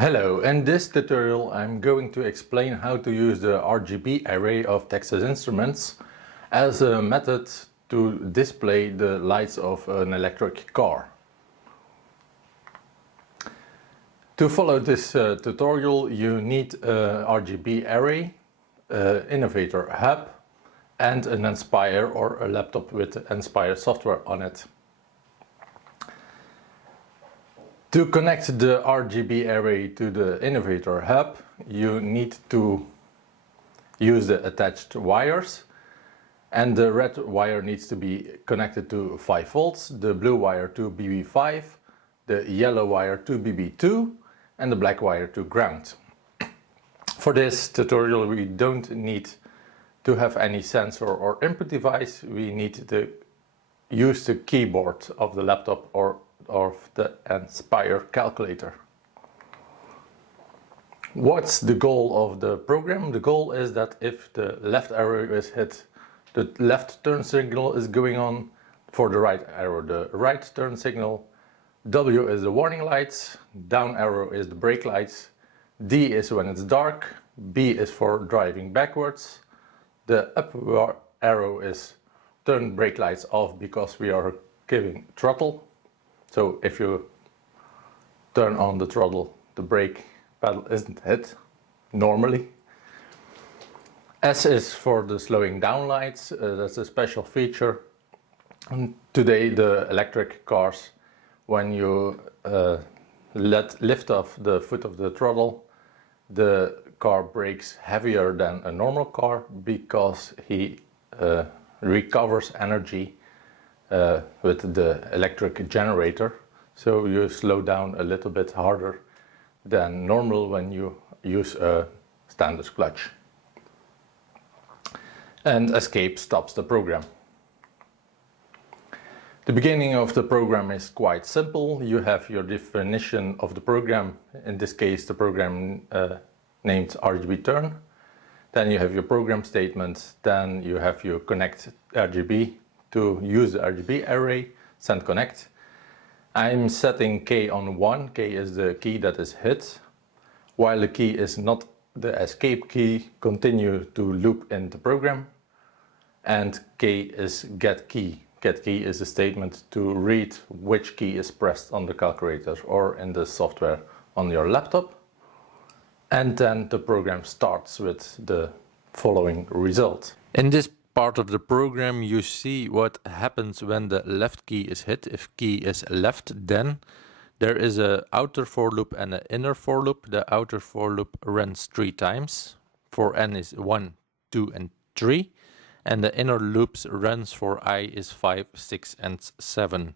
Hello, in this tutorial I'm going to explain how to use the RGB array of Texas Instruments as a method to display the lights of an electric car. To follow this tutorial you need a RGB array, Innovator hub and an Inspire or a laptop with Inspire software on it. To connect the RGB array to the Innovator hub, you need to use the attached wires, and the red wire needs to be connected to 5 volts, the blue wire to BB5, the yellow wire to BB2 and the black wire to ground. For this tutorial we don't need to have any sensor or input device, we need to use the keyboard of the laptop or of the Inspire calculator. What's the goal of the program? The goal is that if the left arrow is hit, the left turn signal is going on. For the right arrow, the right turn signal. W is the warning lights, down arrow is the brake lights, D is when it's dark, B is for driving backwards, the up arrow is turn brake lights off because we are giving throttle. So if you turn on the throttle, the brake pedal isn't hit normally. S is for the slowing down lights, that's a special feature. And today the electric cars, when you lift off the foot of the throttle, the car brakes heavier than a normal car because he recovers energy with the electric generator, so you slow down a little bit harder than normal when you use a standard clutch. And escape stops the program. The beginning of the program is quite simple. You have your definition of the program, in this case the program named RGB turn. Then you have your program statement, then you have your connect RGB to use the RGB array, send connect. I'm setting K on 1, K is the key that is hit. While the key is not the escape key, continue to loop in the program. And K is get key. Get key is a statement to read which key is pressed on the calculator or in the software on your laptop. And then the program starts with the following result. In this part of the program you see what happens when the left key is hit. If key is left, then there is an outer for loop and an inner for loop. The outer for loop runs 3 times. For n is 1, 2 and 3. And the inner loops runs for I is 5, 6 and 7.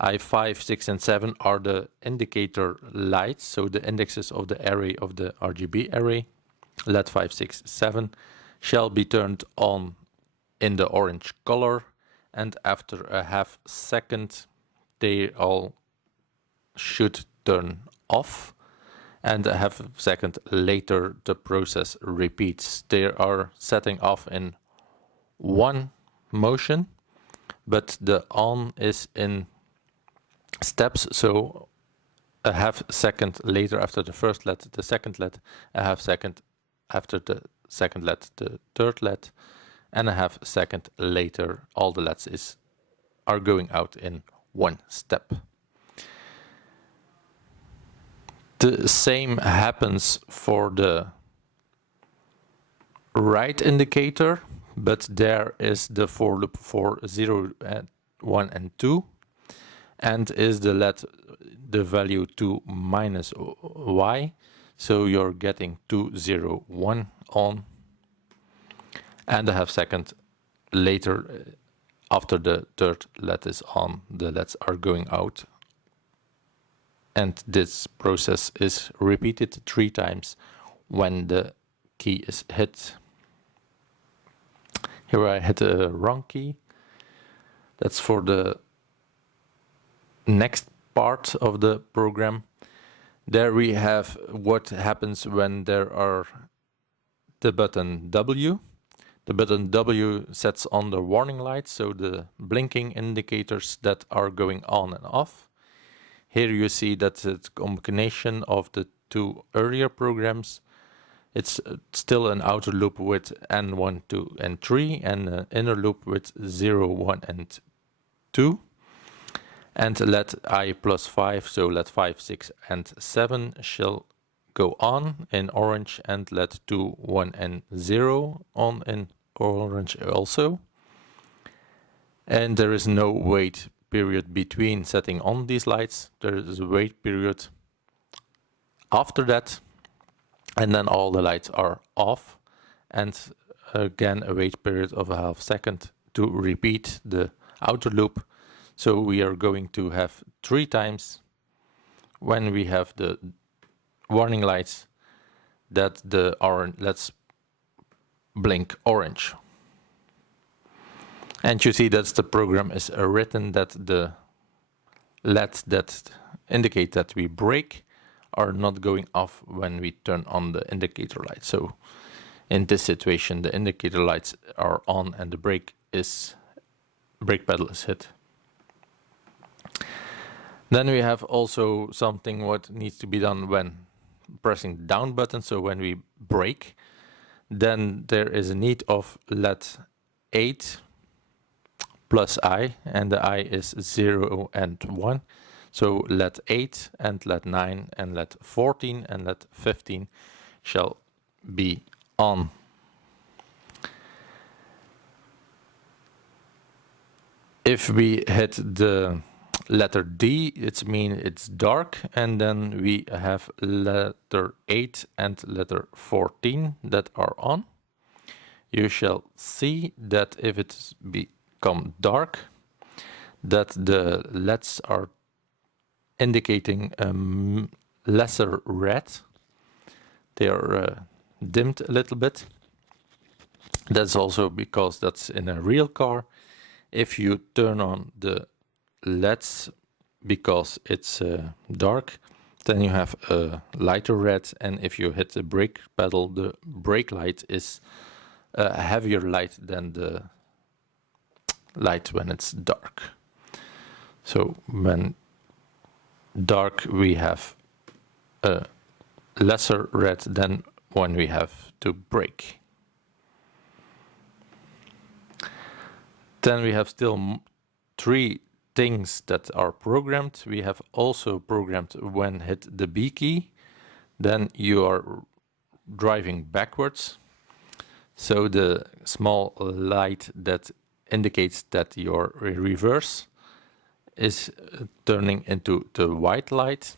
I5, 6 and 7 are the indicator lights, so the indexes of the array of the RGB array. LED 5, 6, 7 shall be turned on in the orange color, and after a half second they all should turn off, and a half second later the process repeats. They are setting off in one motion, but the on is in steps, so a half second later after the first LED, the second LED, a half second after the second LED, the third LED, and a half second later all the LEDs are going out in one step. The same happens for the right indicator, but there is the for loop for 0, 1 and 2, and is the LED the value to minus y, so you're getting 2, 0, 1 on, and a half second later after the third LED is on, the LEDs are going out, and this process is repeated 3 times when the key is hit. Here I hit a wrong key. That's for the next part of the program. There we have what happens when there are the button W. The button W sets on the warning light, so the blinking indicators that are going on and off. Here you see that it's a combination of the two earlier programs. It's still an outer loop with n1, 2, and 3, and an inner loop with 0, 1, and 2. And let I plus 5, so let 5, 6, and 7 shall go on in orange, and let 2, 1, and 0 on in orange also. And there is no wait period between setting on these lights. There is a wait period after that, and then all the lights are off, and again a wait period of a half second to repeat the outer loop. So we are going to have 3 times when we have the warning lights that the orange let's blink orange. And you see that the program is written that the LEDs that indicate that we brake are not going off when we turn on the indicator light. So in this situation, the indicator lights are on and the brake pedal is hit. Then we have also something what needs to be done when pressing the down button. So when we brake, then there is a need of let 8 plus I, and the I is 0 and 1. So let 8 and let 9 and let 14 and let 15 shall be on. If we hit the letter D, it means it's dark, and then we have letter 8 and letter 14 that are on. You shall see that if it's become dark, that the LEDs are indicating lesser red. They are dimmed a little bit. That's also because that's in a real car. If you turn on the LEDs because it's dark, then you have a lighter red, and if you hit the brake pedal, the brake light is a heavier light than the light when it's dark. So when dark we have a lesser red than when we have to brake. Then we have still 3 things that are programmed. We have also programmed when hit the B key, then you are driving backwards. So the small light that indicates that your reverse is turning into the white light.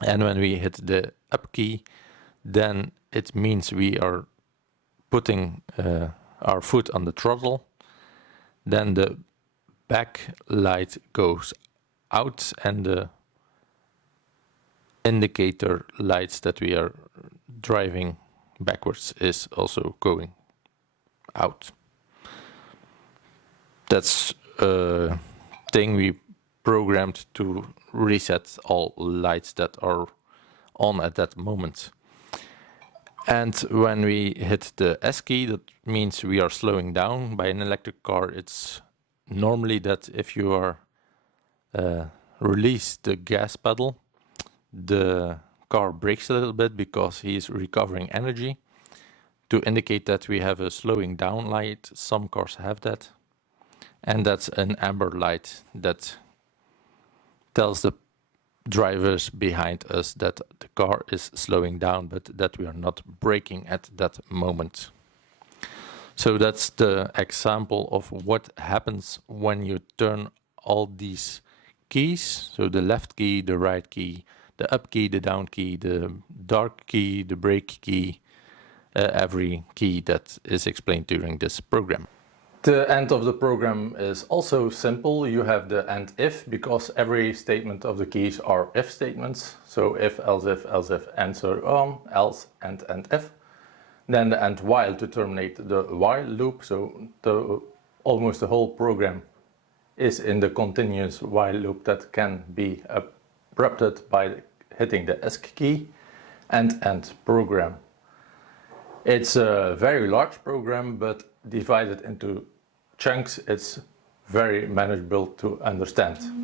And when we hit the up key, then it means we are putting our foot on the throttle. Then the back light goes out, and the indicator lights that we are driving backwards is also going out. That's a thing we programmed to reset all lights that are on at that moment. And when we hit the S key, that means we are slowing down. By an electric car, it's normally that if you are release the gas pedal, the car brakes a little bit because he is recovering energy to indicate that we have a slowing down light. Some cars have that. And that's an amber light that tells the drivers behind us that the car is slowing down, but that we are not braking at that moment. So that's the example of what happens when you turn all these keys. So the left key, the right key, the up key, the down key, the dark key, the brake key, every key that is explained during this program. The end of the program is also simple. You have the end if, because every statement of the keys are if statements. So if, else if, and so on, else, and if. Then the end while to terminate the while loop. So almost the whole program is in the continuous while loop that can be abrupted by hitting the ESC key, and end program. It's a very large program, but divided into chunks, it's very manageable to understand.